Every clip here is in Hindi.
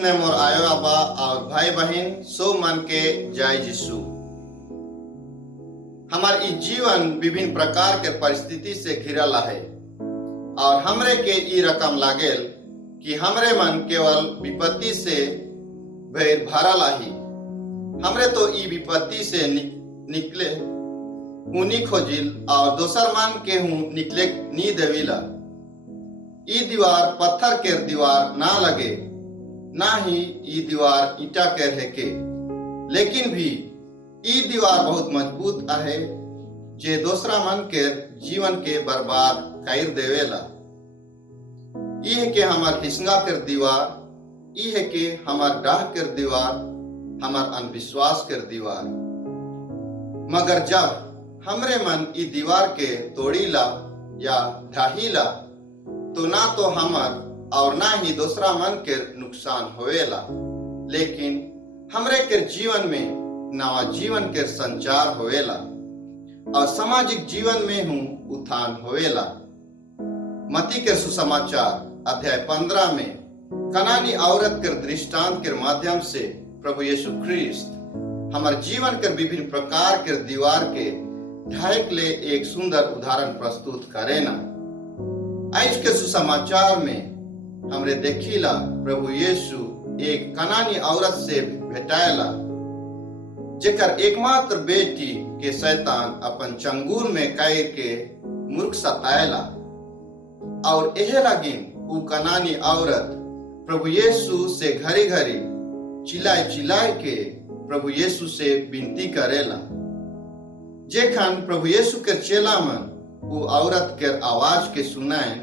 में मोर आयो आबा और भाई बहन सो मन के जय यीशु। हमार ई जीवन विभिन्न प्रकार के परिस्थिति से घिरल है और हमरे के ई रकम लागेल कि हमरे मन केवल विपत्ति से भरल आही। हमरे तो ई विपत्ति से निकले ऊनी खोजिल और दोसर मान के हूँ निकले नी देविला। ई दीवार पत्थर के दीवार ना लगे, ना ही ई दीवार ईटा के है, लेकिन भी ई दीवार बहुत मजबूत है जे दूसरा मन के जीवन के बर्बाद कर देवेला। ई है के हमार हिस्सा कर दीवार, ई है के हमार डाह कर दीवार, हमार अनविश्वास कर दीवार। मगर जब हमरे मन ई दीवार के तोड़ीला या ढाहीला तो ना तो हमार और ना ही दूसरा मन के नुकसान होवेला, लेकिन हमरे के जीवन में नवा जीवन के संचार होवेला और सामाजिक जीवन में हूँ उत्थान होवेला। मत्ती के सुसमाचार अध्याय 15 में कनानी औरत के दृष्टांत के माध्यम से प्रभु यीशु ख्रिस्त हमारे जीवन के विभिन्न प्रकार के दीवार के ढाई के लिए एक सुंदर उदाहरण प्रस्तुत करेना। आज के सुसमाचार में हमरे देखिला प्रभु यीशु एक कनानी औरत से भेटायला जेकर एकमात्र बेटी के शैतान अपन चंगुल में कैर के मूर्ख सतायला और एह लगिन उ कनानी औरत प्रभु यीशु से घरी घरी चिल्लाए के प्रभु यीशु से विनती करेला। जेखन प्रभु यीशु के चेला मन उ औरत के आवाज के सुनाए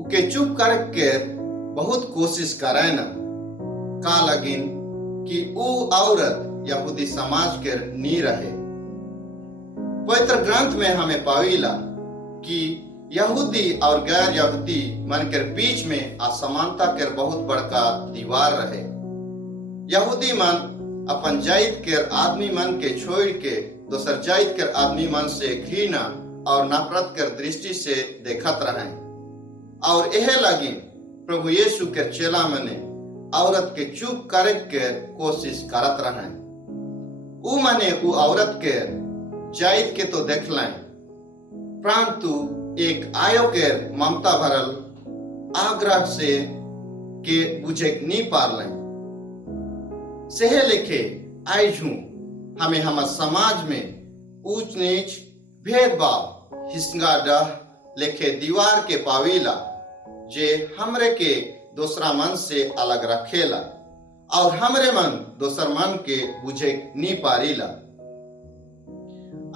उके चुप करके बहुत कोशिश करे न का लगिन कि उ औरत यहूदी समाज के नी रहे। पवित्र ग्रंथ में हमें पाविला कि यहूदी और गैर यहूदी मन के बीच में असमानता के बहुत बड़का दीवार रहे। यहूदी मन अपन जाइत के आदमी मन के छोड़ के दोसर जाइत के आदमी मन से घृणा और नफरत के दृष्टि से देखत रहे और यह लगी प्रभु यीशु के चेला मने औरत के चुप करे के कोशिश करत रहे। उ मने उ औरत के जाइत के तो देख लें, परंतु एक आयो के ममता भरल आग्रह से के बुझे नहीं पार लें। सेहे लिखे आज हूँ हमें हमारे समाज में ऊंच नीच भेदभाव हिस्सा डह लेखे दीवार के पावीला जे हमरे के दूसरा मन से अलग रखेला और हमरे मन दूसर मन के बुझे नी पारीला।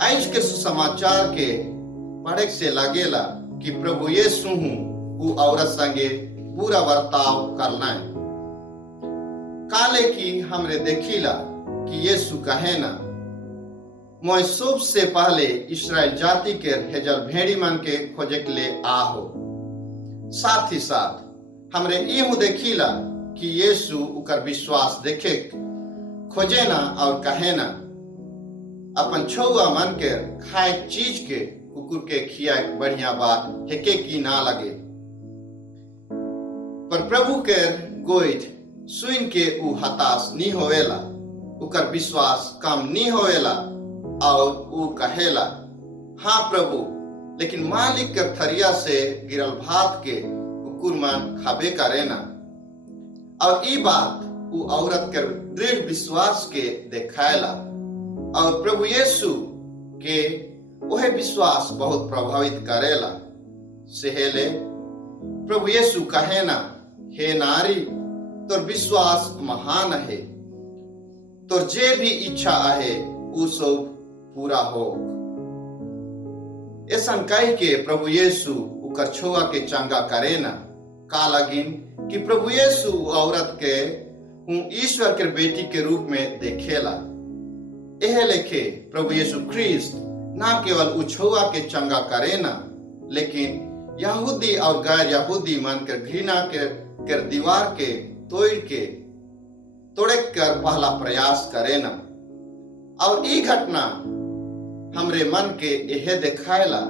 आज के सुसमाचार के पढ़े से लगेला कि प्रभु यीशु हूँ उ औरत संगे पूरा बर्ताव करना है। काले की हमरे देखिला कि यीशु कहे ना मैं सबसे पहले इस्राएल जाति के हेजल भेड़ी मन के खोजे के लिए आहो। साथ ही साथ हमरे यूं देखिला कि यीशु उकर विश्वास देखे खोजे ना और कहे ना अपन छुआ मन के खाए चीज के कुकुर के खियाए बढ़िया बात हेके की ना लगे। पर प्रभु के गोइठ सुन के उ हताश नहीं होवेला, उकर विश्वास कम नहीं होवेला और उ कहेला हाँ प्रभु, लेकिन मालिक के थरिया से गिरल भात के कुकुर मन खाबे करे ना। और ई बात उ औरत के दृढ़ विश्वास के देखायला और प्रभु यीशु के वह विश्वास बहुत प्रभावित करेला। सेहेले प्रभु यीशु कहे ना, हे नारी तोर विश्वास महान है, तोर जे भी इच्छा है उ सब पूरा हो। ऐसा कह के प्रभु यीशु उकर छुआ के चंगा करे ना का लगिन कि प्रभु यीशु औरत के ईश्वर के बेटी के रूप में देखेला। यह लेखे प्रभु यीशु ख्रिस्त ना केवल उ छुआ के चंगा करे ना, लेकिन यहूदी और गैर यहूदी मन के घृणा के दीवार के तोड़े कर पहला प्रयास करे ना। और ई घटना हमरे मन के यह दिखाएला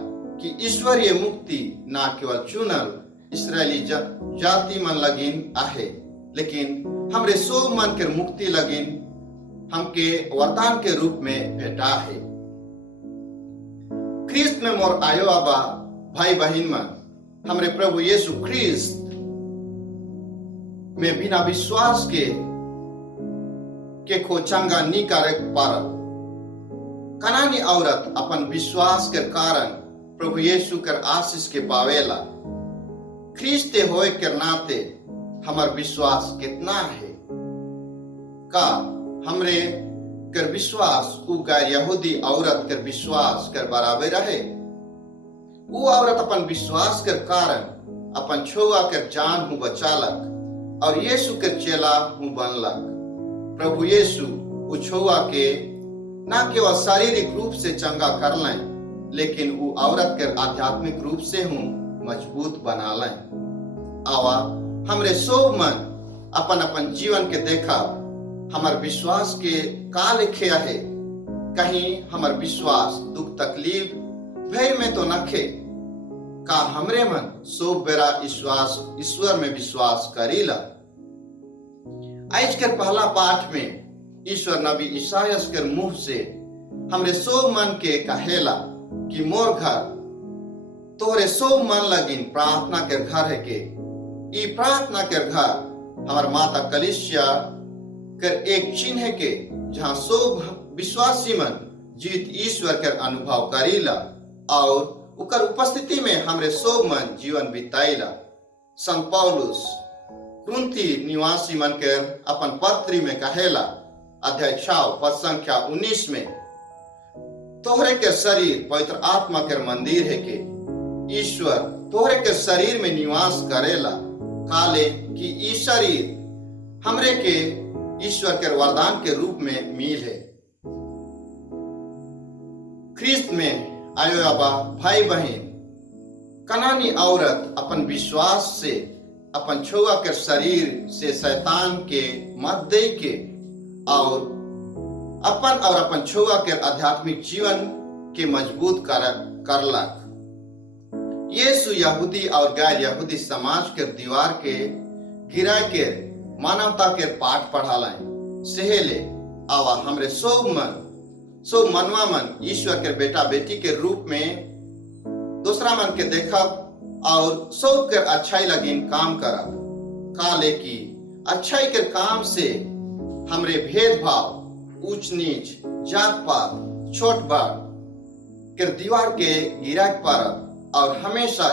कि ईश्वरीय मुक्ति ना केवल चुनल इसराइली जाति मन लगिन आहे, लेकिन हमरे सब मन के मुक्ति लगिन हमके वरदान के रूप में भेटा है। ख्रिस्त में मोर आयो आबा भाई बहन मन, हमरे प्रभु यीशु ख्रिस्त में बिना विश्वास के खो चंगा नी करे पारत। कनानी औरत अपन विश्वास के कारण प्रभु यीशु कर आशीष के पावेला। ख्रिस्त होए के नाते हमार विश्वास कितना है? का हमरे कर विश्वास उ गैर यहूदी औरत कर विश्वास कर बराबर रहे? वो औरत अपन विश्वास के कारण अपन छुआ कर जान हूँ बचालक और यीशु के चेला हूँ बनलक। प्रभु यीशु उ छुआ के न केवल शारीरिक रूप से चंगा कर लें, लेकिन वो औरत के आध्यात्मिक रूप से हूँ मजबूत बना लें। आवा हमरे सब मन अपन अपन जीवन के देखा हमार विश्वास के का लिखे है। कहीं हमार विश्वास दुख तकलीफ भय में तो नखे? का हमरे मन सब बेरा ईश्वर में विश्वास करीला? आज के पहला पाठ में ईश्वर नबी ईसायास के मुंह से हमरे सब मन के कहेला कि मोर घर तोरे सब मन लगिन प्रार्थना के घर है के। ई प्रार्थना के घर हमार माता कलिसिया कर एक चिन्ह है के, जहाँ सब विश्वासी मन जीत ईश्वर के अनुभव करीला और उकर उपस्थिति में हमरे सब मन जीवन बिताईला। संत पौलुस कुरिन्थी निवासी मन के अपन पत्री में कहेला, अध्याय 6 पद संख्या 19 में, तोहरे के शरीर पवित्र आत्मा के मंदिर है के ईश्वर तोहरे के शरीर में निवास करेला। काले कि ई शरीर हमरे के ईश्वर के वरदान के रूप में मिल है। ख्रिस्त में आयो आबा भाई बहन, कनानी औरत अपन विश्वास से अपन छुआ के शरीर से शैतान के मत दे के और अपन छुआ के आध्यात्मिक जीवन के मजबूत करलक। यीशु यहूदी और गैर यहूदी समाज के दीवार के गिरा के मानवता के पाठ पढ़ालाएं। सहेले आवा हमरे सब मनवा मन ईश्वर के बेटा बेटी के रूप में दूसरा मन के देखब और सब के अच्छाई लगिन काम करब। काले की अच्छाई के काम से हमरे भेदभाव ऊंच नीच जात पात छोट बड़ के दीवार के गिरा पारब और हमेशा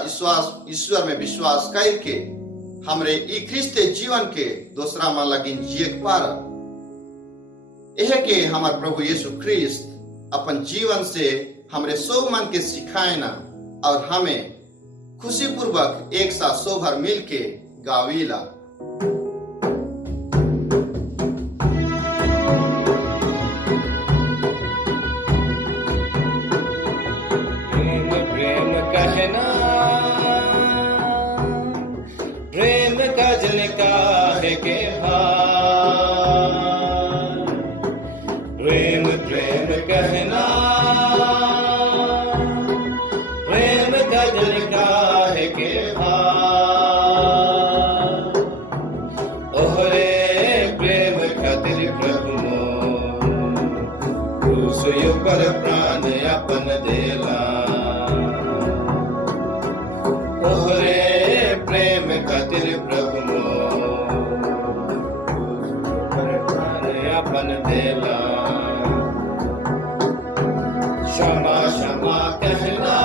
ईश्वर में विश्वास करके हमरे ई ख्रिस्ते जीवन के दूसरा मन लगिन जिए पारब। यह के हमार प्रभु यीशु ख्रिस्त अपन जीवन से हमरे सब मन के सिखाए ना और हमें खुशी पूर्वक एक साथ सोभर मिल के गावीला। प्रेम कहना प्रेम का जनका है के भाई, प्रेम प्रेम कहना प्रेम का जनका है के भाई। ओहरे प्रेम खातिर प्रभु क्रूस पर प्राण अपन देला। ओहरे प्रेम खातिर प्रभु पर प्राण अपन देला। क्षमा क्षमा कहना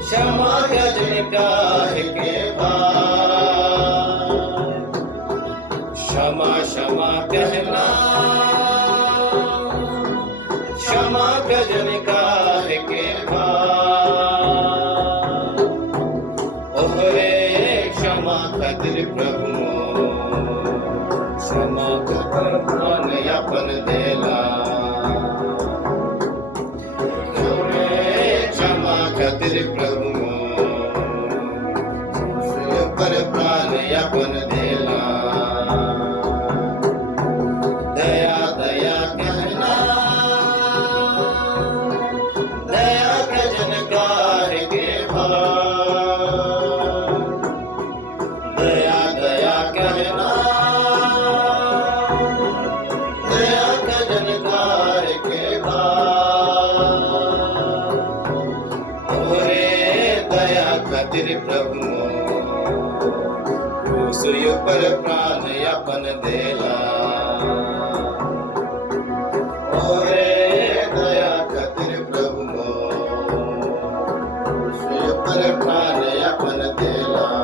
क्षमा यजनिका है के भाई, क्षमा क्षमा कहना क्षमा यजनिका है के भाई। ओहरे क्षमा खातिर प्रभु क्षमा कर प्राण अपन देला। क्षमा खातिर प्रभु पर प्राण अपन देला। दया दया कहना दया के जनका है के भाई, दया खातिर प्रभु क्रूस पर प्राण अपन देला। ओरे दया खातिर प्रभु क्रूस पर प्राण अपन देला।